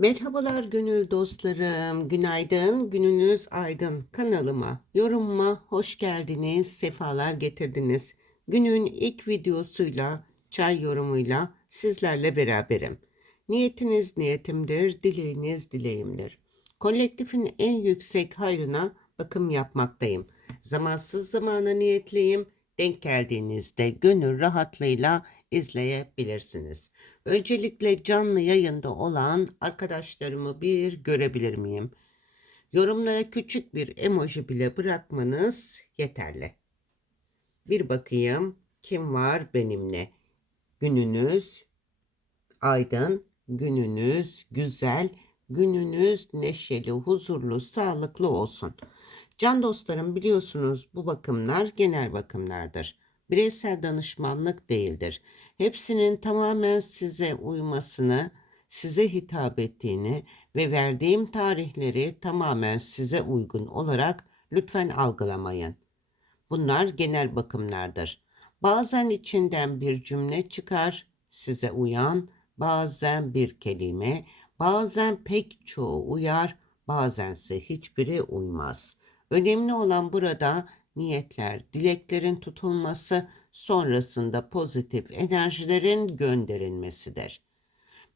Merhabalar gönül dostlarım, günaydın, gününüz aydın kanalıma, yorumuma hoş geldiniz, sefalar getirdiniz. Günün ilk videosuyla, çay yorumuyla sizlerle beraberim. Niyetiniz niyetimdir, dileğiniz dileğimdir. Kolektifin en yüksek hayrına bakım yapmaktayım. Zamansız zamana niyetliyim. Denk geldiğinizde gönül rahatlığıyla izleyebilirsiniz. Öncelikle canlı yayında olan arkadaşlarımı bir görebilir miyim? Yorumlara küçük bir emoji bile bırakmanız yeterli. Bir bakayım kim var benimle? Gününüz aydın, gününüz güzel, gününüz neşeli, huzurlu, sağlıklı olsun. Can dostlarım biliyorsunuz bu bakımlar genel bakımlardır. Bireysel danışmanlık değildir. Hepsinin tamamen size uymasını, size hitap ettiğini ve verdiğim tarihleri tamamen size uygun olarak lütfen algılamayın. Bunlar genel bakımlardır. Bazen içinden bir cümle çıkar, size uyan, bazen bir kelime, bazen pek çoğu uyar, bazense hiçbiri uymaz. Önemli olan burada niyetler, dileklerin tutulması, sonrasında pozitif enerjilerin gönderilmesidir.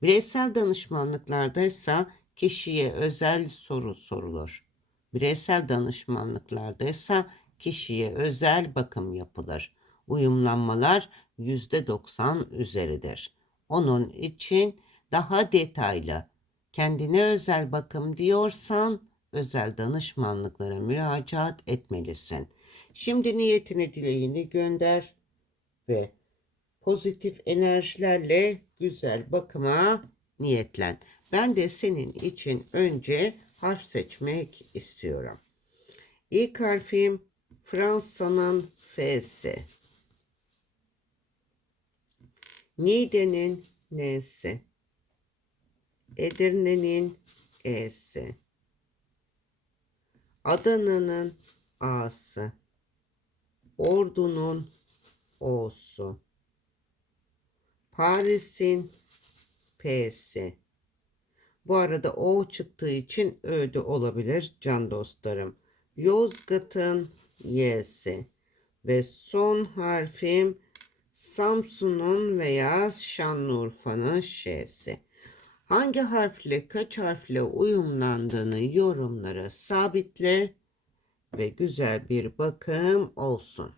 Bireysel danışmanlıklarda ise kişiye özel soru sorulur. Bireysel danışmanlıklarda ise kişiye özel bakım yapılır. Uyumlanmalar %90 üzeridir. Onun için daha detaylı kendine özel bakım diyorsan özel danışmanlıklara müracaat etmelisin. Şimdi niyetini dileğini gönder ve pozitif enerjilerle güzel bakıma niyetlen. Ben de senin için önce harf seçmek istiyorum. İlk harfim Fransa'nın F'si. Niğde'nin N'si. Edirne'nin E'si. Adana'nın A'sı. Ordu'nun O'su. Paris'in P'si. Bu arada O çıktığı için Ö de olabilir can dostlarım. Yozgat'ın Y'si. Ve son harfim Samsun'un veya Şanlıurfa'nın Ş'si. Hangi harfle kaç harfle uyumlandığını yorumlara sabitle ve güzel bir bakım olsun.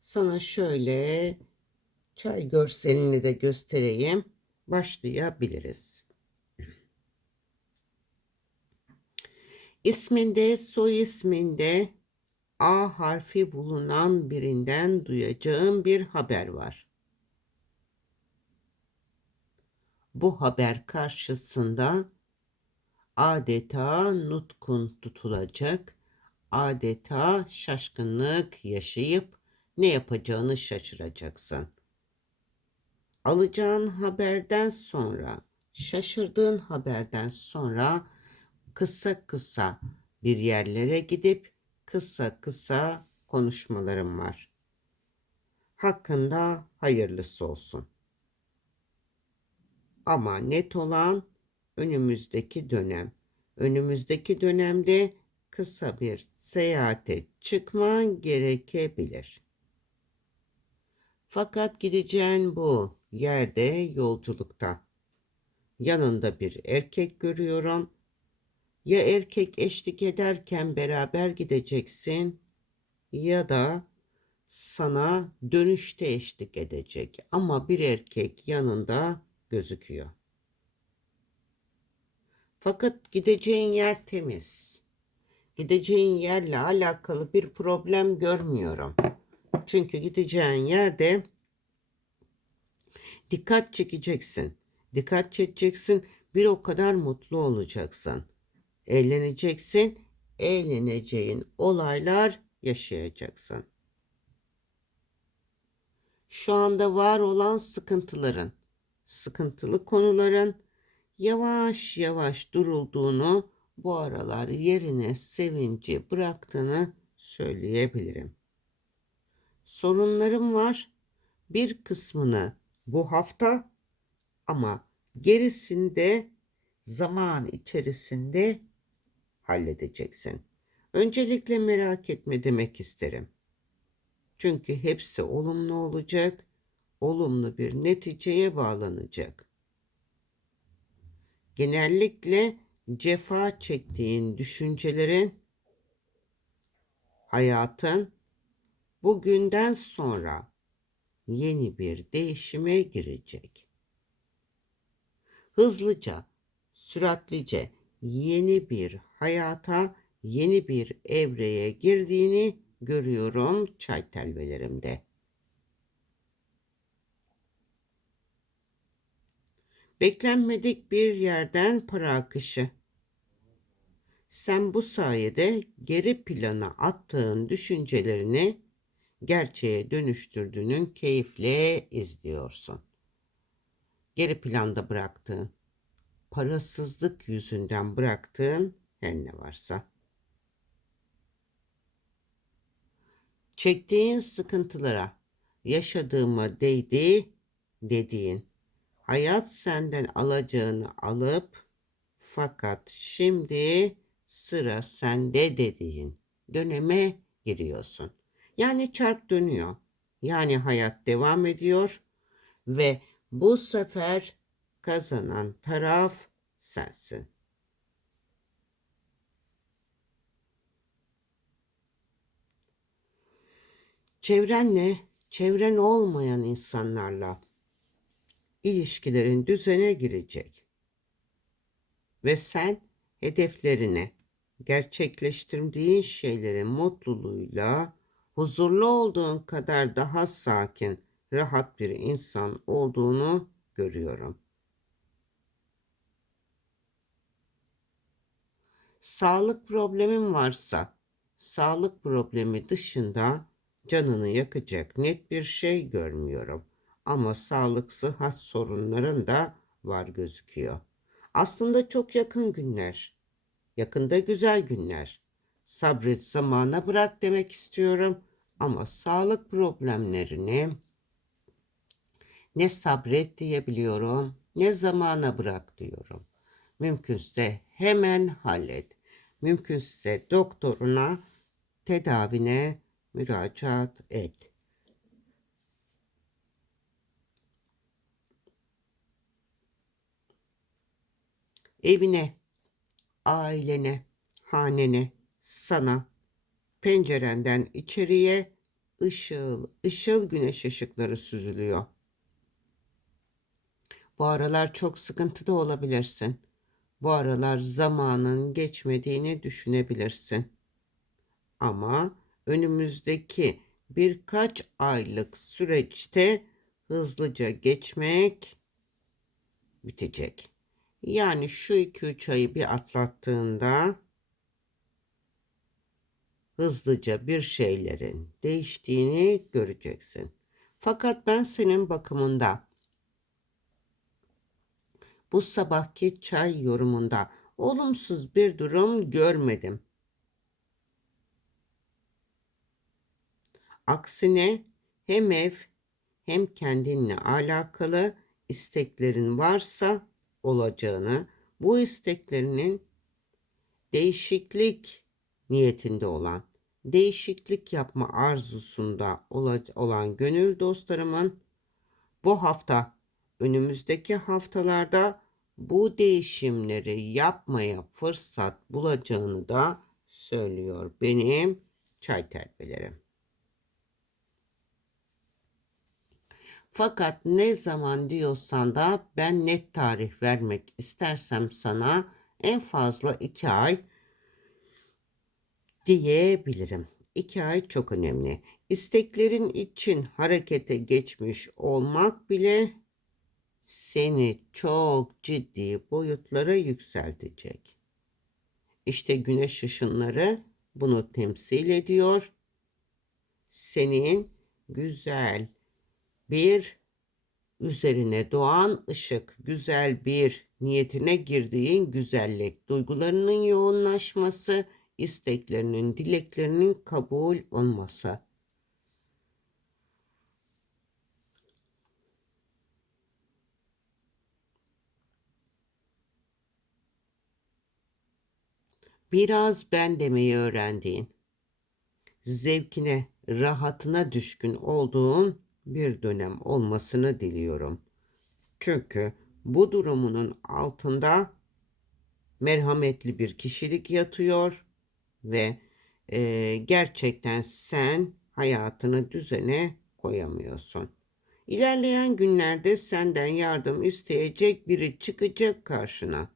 Sana şöyle çay görselini de göstereyim. Başlayabiliriz. İsminde, soy isminde A harfi bulunan birinden duyacağım bir haber var. Bu haber karşısında adeta nutkun tutulacak, adeta şaşkınlık yaşayıp ne yapacağını şaşıracaksın. Alacağın haberden sonra, şaşırdığın haberden sonra kısa kısa bir yerlere gidip kısa kısa konuşmalarım var. Hakkında hayırlısı olsun. Ama net olan önümüzdeki dönem. Önümüzdeki dönemde kısa bir seyahate çıkman gerekebilir. Fakat gideceğin bu yerde yolculukta. Yanında bir erkek görüyorum. Ya erkek eşlik ederken beraber gideceksin ya da sana dönüşte eşlik edecek ama bir erkek yanında gözüküyor. Fakat gideceğin yer temiz. Gideceğin yerle alakalı bir problem görmüyorum. Çünkü gideceğin yerde dikkat çekeceksin. Dikkat çekeceksin. Bir o kadar mutlu olacaksın. Eğleneceksin. Eğleneceğin olaylar yaşayacaksın. Şu anda var olan sıkıntıların, sıkıntılı konuların yavaş yavaş durulduğunu, bu aralar yerine sevinci bıraktığını söyleyebilirim. Sorunlarım var. Bir kısmını bu hafta ama Gerisinde zaman içerisinde halledeceksin. Öncelikle merak etme demek isterim. Çünkü hepsi olumlu olacak, olumlu bir neticeye bağlanacak. Genellikle cefa çektiğin düşüncelerin hayatın bugünden sonra yeni bir değişime girecek. Hızlıca, süratlice yeni bir hayata, yeni bir evreye girdiğini görüyorum çay telvelerimde. Beklenmedik bir yerden para akışı. Sen bu sayede geri plana attığın düşüncelerini gerçeğe dönüştürdüğünün keyifle izliyorsun. Geri planda bıraktığın, parasızlık yüzünden bıraktığın her ne varsa. Çektiğin sıkıntılara, yaşadığıma değdi dediğin, hayat senden alacağını alıp fakat şimdi sıra sende dediğin döneme giriyorsun. Yani çark dönüyor. Yani hayat devam ediyor ve bu sefer kazanan taraf sensin. Çevrenle, çevren olmayan insanlarla ilişkilerin düzene girecek. Ve sen hedeflerine, gerçekleştirdiğin şeylerin mutluluğuyla huzurlu olduğun kadar daha sakin, rahat bir insan olduğunu görüyorum. Sağlık problemin varsa, sağlık problemi dışında canını yakacak net bir şey görmüyorum. Ama sağlık sıhhat sorunların da var gözüküyor. Aslında çok yakın günler. Yakında güzel günler. Sabret zamana bırak demek istiyorum. Ama sağlık problemlerini ne sabret diyebiliyorum ne zamana bırak diyorum. Mümkünse hemen hallet. Mümkünse doktoruna tedavine müracaat et. Evine, ailene, hanene, sana, pencerenden içeriye ışıl ışıl güneş ışıkları süzülüyor. Bu aralar çok sıkıntıda olabilirsin. Bu aralar zamanın geçmediğini düşünebilirsin. Ama önümüzdeki birkaç aylık süreçte hızlıca geçmek bitecek. Yani şu 2-3 ayı bir atlattığında hızlıca bir şeylerin değiştiğini göreceksin. Fakat ben senin bakımında bu sabahki çay yorumunda olumsuz bir durum görmedim. Aksine hem ev hem kendinle alakalı isteklerin varsa olacağını, bu isteklerinin değişiklik niyetinde olan, değişiklik yapma arzusunda olan gönül dostlarımın bu hafta, önümüzdeki haftalarda bu değişimleri yapmaya fırsat bulacağını da söylüyor benim çay terbelerim. Fakat ne zaman diyorsan da ben net tarih vermek istersem sana en fazla iki ay diyebilirim. İki ay çok önemli. İsteklerin için harekete geçmiş olmak bile seni çok ciddi boyutlara yükseltecek. İşte güneş ışınları bunu temsil ediyor. Senin güzel bir üzerine doğan ışık, güzel bir niyetine girdiğin güzellik, duygularının yoğunlaşması, isteklerinin, dileklerinin kabul olması. Biraz ben demeyi öğrendiğin, zevkine, rahatına düşkün olduğun bir dönem olmasını diliyorum. Çünkü bu durumunun altında merhametli bir kişilik yatıyor ve e, gerçekten sen hayatını düzene koyamıyorsun. İlerleyen günlerde senden yardım isteyecek biri çıkacak karşına.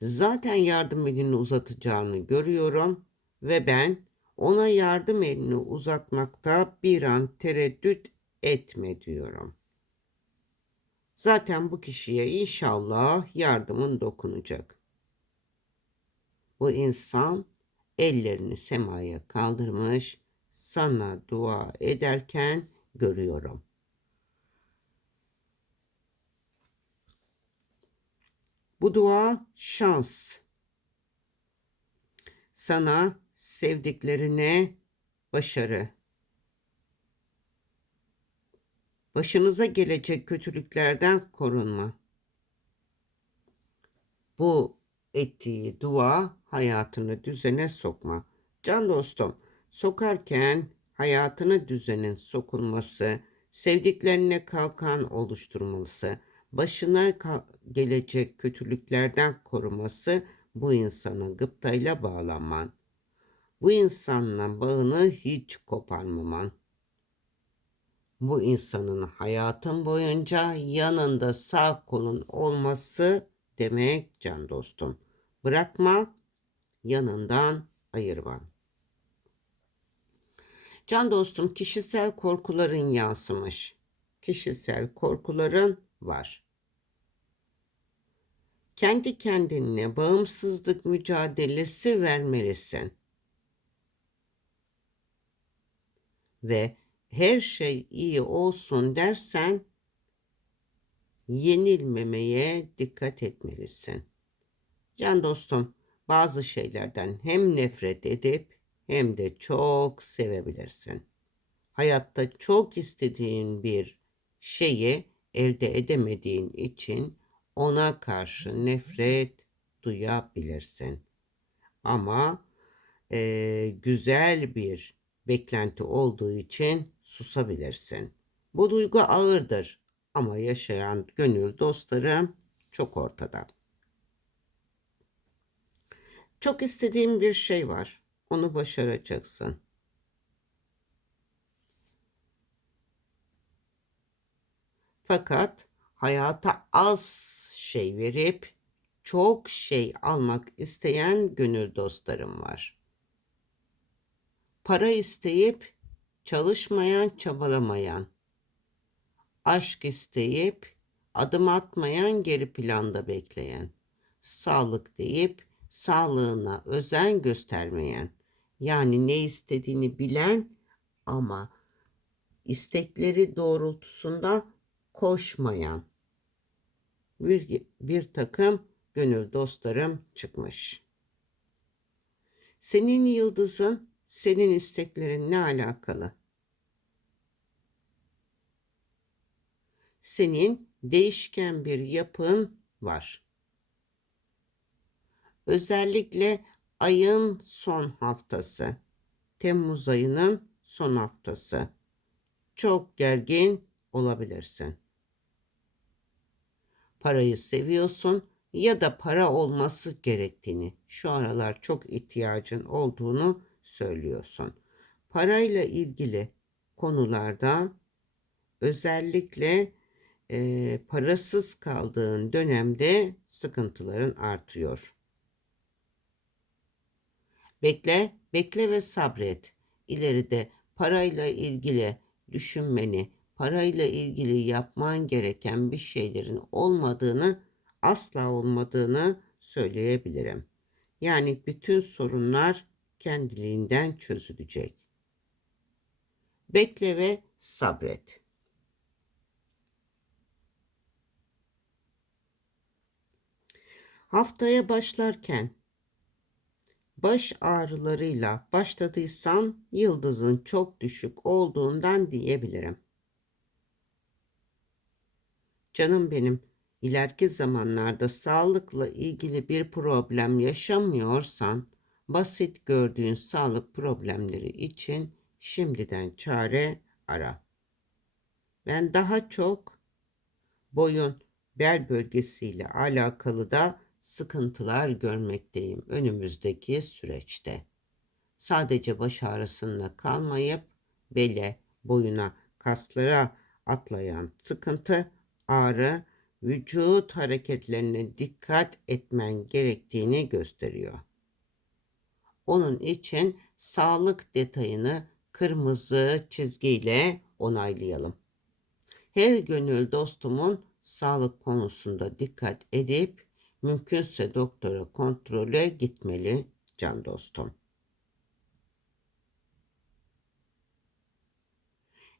Zaten yardım elini uzatacağını görüyorum ve ben ona yardım elini uzatmakta bir an tereddüt etme diyorum. Zaten bu kişiye inşallah yardımın dokunacak. Bu insan ellerini semaya kaldırmış, sana dua ederken görüyorum. Bu dua şans. Sana sevdiklerine başarı. Başınıza gelecek kötülüklerden korunma. Bu ettiği dua hayatını düzene sokma. Can dostum, sokarken hayatına düzenin sokulması, sevdiklerine kalkan oluşturması, başına gelecek kötülüklerden koruması bu insana gıptayla bağlanman. Bu insanla bağını hiç koparmaman. Bu insanın hayatın boyunca yanında sağ kolun olması demek can dostum. Bırakma, yanından ayırma. Can dostum kişisel korkuların yansımış. Kişisel korkuların var. Kendi kendine bağımsızlık mücadelesi vermelisin. Ve her şey iyi olsun dersen yenilmemeye dikkat etmelisin. Can dostum, bazı şeylerden hem nefret edip hem de çok sevebilirsin. Hayatta çok istediğin bir şeyi elde edemediğin için ona karşı nefret duyabilirsin. Ama e, güzel bir beklenti olduğu için susabilirsin. Bu duygu ağırdır ama yaşayan gönül dostlarım çok ortada. Çok istediğim bir şey var. Onu başaracaksın. Fakat hayata az şey verip çok şey almak isteyen gönül dostlarım var. Para isteyip çalışmayan, çabalamayan, aşk isteyip adım atmayan, geri planda bekleyen, sağlık deyip sağlığına özen göstermeyen, yani ne istediğini bilen ama istekleri doğrultusunda koşmayan bir, bir takım gönül dostlarım çıkmış. Senin yıldızın, senin isteklerin ne alakalı? Senin değişken bir yapın var. Özellikle ayın son haftası, Temmuz ayının son haftası. Çok gergin olabilirsin. Parayı seviyorsun ya da para olması gerektiğini, şu aralar çok ihtiyacın olduğunu söylüyorsun. Parayla ilgili konularda özellikle e, parasız kaldığın dönemde sıkıntıların artıyor. Bekle, bekle ve sabret. İleride parayla ilgili düşünmeni, parayla ilgili yapman gereken bir şeylerin olmadığını, asla olmadığını söyleyebilirim. Yani bütün sorunlar kendiliğinden çözülecek. Bekle ve sabret. Haftaya başlarken baş ağrılarıyla başladıysan yıldızın çok düşük olduğundan diyebilirim. Canım benim, ileriki zamanlarda sağlıkla ilgili bir problem yaşamıyorsan, basit gördüğün sağlık problemleri için şimdiden çare ara. Ben daha çok boyun, bel bölgesiyle alakalı da sıkıntılar görmekteyim önümüzdeki süreçte. Sadece baş ağrısında kalmayıp bele, boyuna, kaslara atlayan sıkıntı, ağrı, vücut hareketlerine dikkat etmen gerektiğini gösteriyor. Onun için sağlık detayını kırmızı çizgiyle onaylayalım. Her gönül dostumun sağlık konusunda dikkat edip mümkünse doktora kontrole gitmeli can dostum.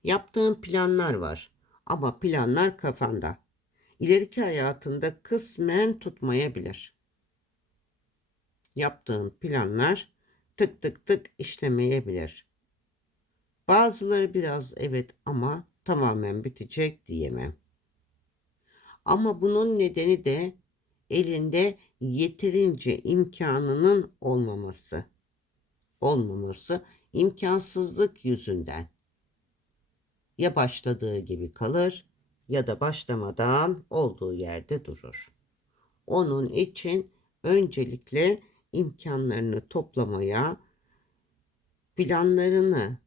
Yaptığın planlar var ama planlar kafanda. İleriki hayatında kısmen tutmayabilir. Yaptığın planlar tık tık tık işlemeyebilir. Bazıları biraz evet ama tamamen bitecek diyemem. Ama bunun nedeni de elinde yeterince imkanının olmaması. Olmaması imkansızlık yüzünden. Ya başladığı gibi kalır ya da başlamadan olduğu yerde durur. Onun için öncelikle imkanlarını toplamaya, planlarını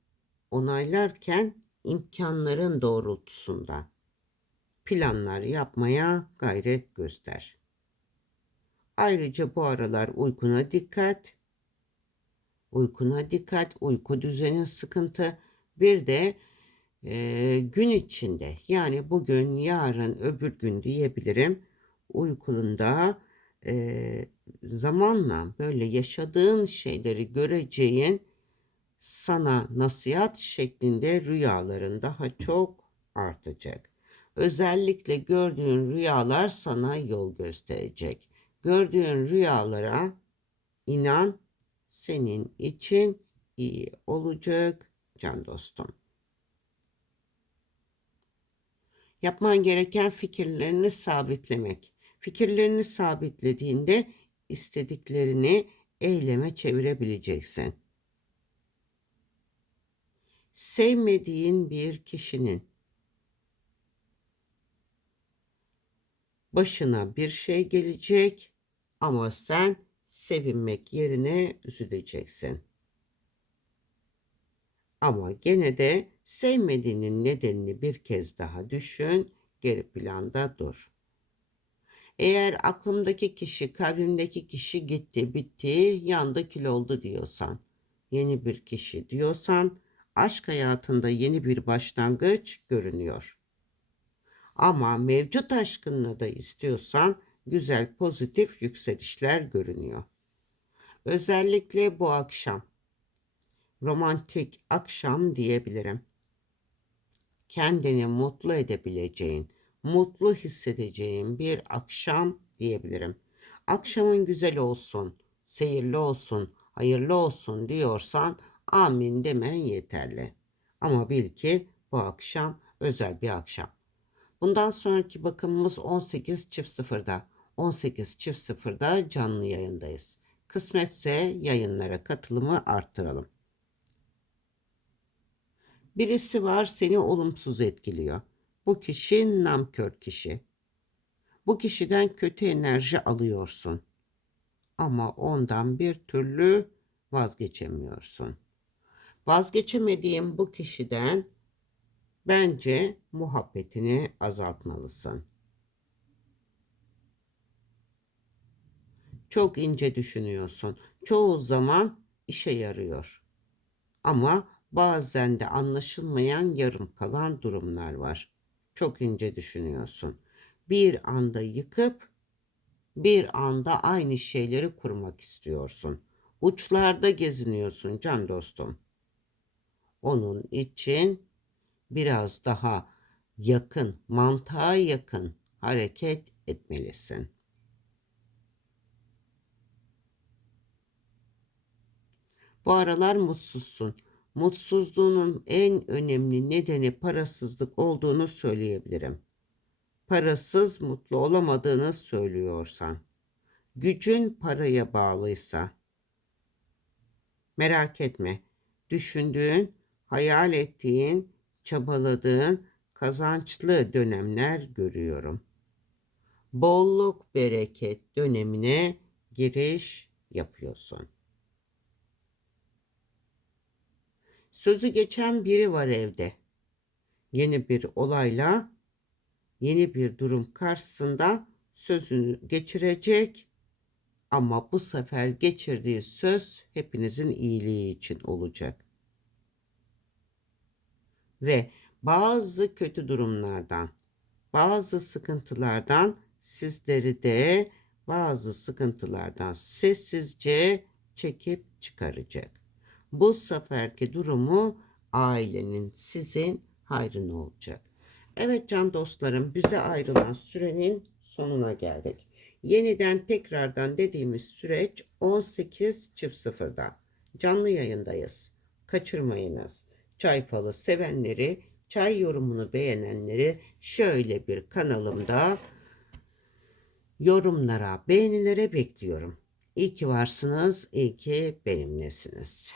onaylarken imkanların doğrultusunda planlar yapmaya gayret göster. Ayrıca bu aralar uykuna dikkat. Uykuna dikkat, uyku düzenin sıkıntı. Bir de e, gün içinde yani bugün, yarın, öbür gün diyebilirim. Uykunda e, zamanla böyle yaşadığın şeyleri göreceğin sana nasihat şeklinde rüyaların daha çok artacak. Özellikle gördüğün rüyalar sana yol gösterecek. Gördüğün rüyalara inan senin için iyi olacak can dostum. Yapman gereken fikirlerini sabitlemek. Fikirlerini sabitlediğinde istediklerini eyleme çevirebileceksin. Sevmediğin bir kişinin başına bir şey gelecek ama sen sevinmek yerine üzüleceksin. Ama gene de sevmediğinin nedenini bir kez daha düşün, geri planda dur. Eğer aklımdaki kişi, kalbimdeki kişi gitti, bitti, yandı, kül oldu diyorsan, yeni bir kişi diyorsan, aşk hayatında yeni bir başlangıç görünüyor. Ama mevcut aşkınla da istiyorsan güzel pozitif yükselişler görünüyor. Özellikle bu akşam romantik akşam diyebilirim. Kendini mutlu edebileceğin, mutlu hissedeceğin bir akşam diyebilirim. Akşamın güzel olsun, seyirli olsun, hayırlı olsun diyorsan amin demen yeterli. Ama bil ki bu akşam özel bir akşam. Bundan sonraki bakımımız 18 çift sıfırda. 18 çift sıfırda canlı yayındayız. Kısmetse yayınlara katılımı arttıralım. Birisi var seni olumsuz etkiliyor. Bu kişi namkör kişi. Bu kişiden kötü enerji alıyorsun. Ama ondan bir türlü vazgeçemiyorsun. Vazgeçemediğim bu kişiden bence muhabbetini azaltmalısın. Çok ince düşünüyorsun. Çoğu zaman işe yarıyor. Ama bazen de anlaşılmayan yarım kalan durumlar var. Çok ince düşünüyorsun. Bir anda yıkıp bir anda aynı şeyleri kurmak istiyorsun. Uçlarda geziniyorsun can dostum. Onun için biraz daha yakın, mantığa yakın hareket etmelisin. Bu aralar mutsuzsun. Mutsuzluğunun en önemli nedeni parasızlık olduğunu söyleyebilirim. parasız mutlu olamadığını söylüyorsan, gücün paraya bağlıysa, merak etme. Düşündüğün, hayal ettiğin, çabaladığın kazançlı dönemler görüyorum. Bolluk bereket dönemine giriş yapıyorsun. Sözü geçen biri var evde. Yeni bir olayla, yeni bir durum karşısında sözünü geçirecek ama bu sefer geçirdiği söz hepinizin iyiliği için olacak. Ve bazı kötü durumlardan, bazı sıkıntılardan sizleri de bazı sıkıntılardan sessizce çekip çıkaracak. Bu seferki durumu ailenin sizin hayrına olacak. Evet can dostlarım bize ayrılan sürenin sonuna geldik. Yeniden tekrardan dediğimiz süreç 18 çift sıfırda. Canlı yayındayız. Kaçırmayınız. Çay falı sevenleri, çay yorumunu beğenenleri şöyle bir kanalımda yorumlara, beğenilere bekliyorum. İyi ki varsınız, iyi ki benimlesiniz.